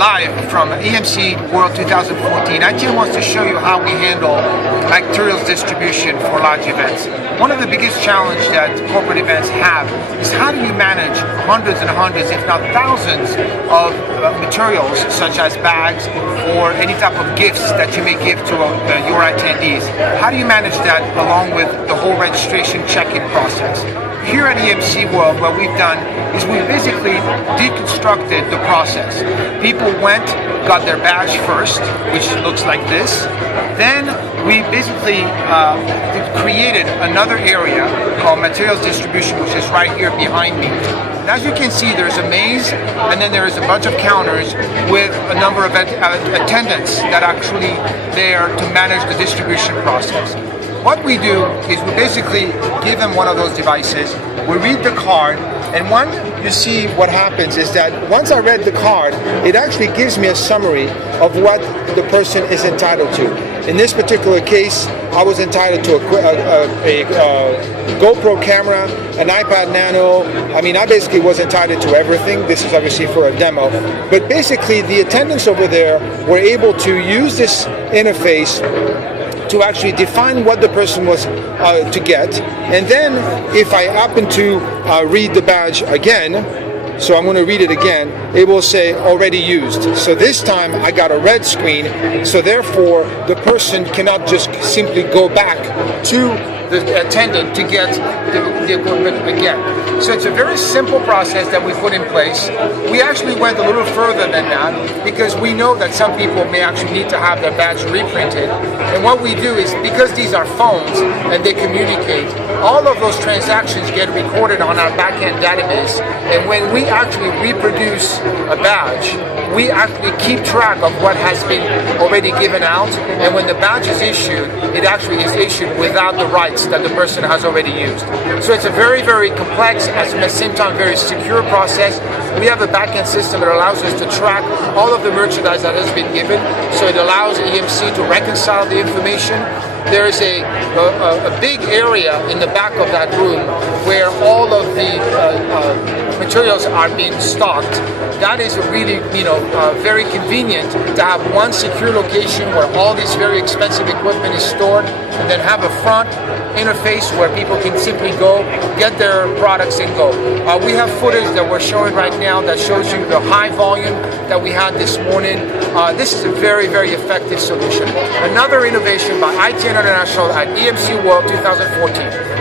live from EMC World 2014. ITN wants to show you how we handle materials distribution for large events. One of the biggest challenges that corporate events have is how do you manage hundreds and hundreds, if not thousands, of materials such as bags or any type of gifts that you may give to your attendees. How do you manage that along with the whole registration check-in process? Here at EMC World, what we've done is we basically deconstructed the process. People went, got their badge first, which looks like this. Then we basically created another area called materials distribution, which is right here behind me. And as you can see, there's a maze, and then there is a bunch of counters with a number of attendants that are actually there to manage the distribution process. What we do is we basically give them one of those devices, we read the card, and when you see what happens is that once I read the card, it actually gives me a summary of what the person is entitled to. In this particular case, I was entitled to a GoPro camera, an iPad Nano. I mean, I basically was entitled to everything. This is obviously for a demo. But basically, the attendants over there were able to use this interface to actually define what the person was to get. And then if I happen to read the badge again, so I'm going to read it again, it will say already used. So this time I got a red screen, so therefore the person cannot just simply go back to the attendant to get the equipment again. So it's a very simple process that we put in place. We actually went a little further than that because we know that some people may actually need to have their badge reprinted. And what we do is, because these are phones and they communicate, all of those transactions get recorded on our back-end database. And when we actually reproduce a badge, we actually keep track of what has been already given out. And when the badge is issued, it actually is issued without the rights that the person has already used. So it's a very, very complex, at the same time very secure process. We have a back-end system that allows us to track all of the merchandise that has been given. So it allows EMC to reconcile the information. There is a big area in the back of that room where all of the materials are being stocked. That is really, very convenient to have one secure location where all this very expensive equipment is stored, and then have a front interface where people can simply go, get their products and go. We have footage that we're showing right now that shows you the high volume that we had this morning. This is a very, very effective solution. Another innovation by ITN International at EMC World 2014.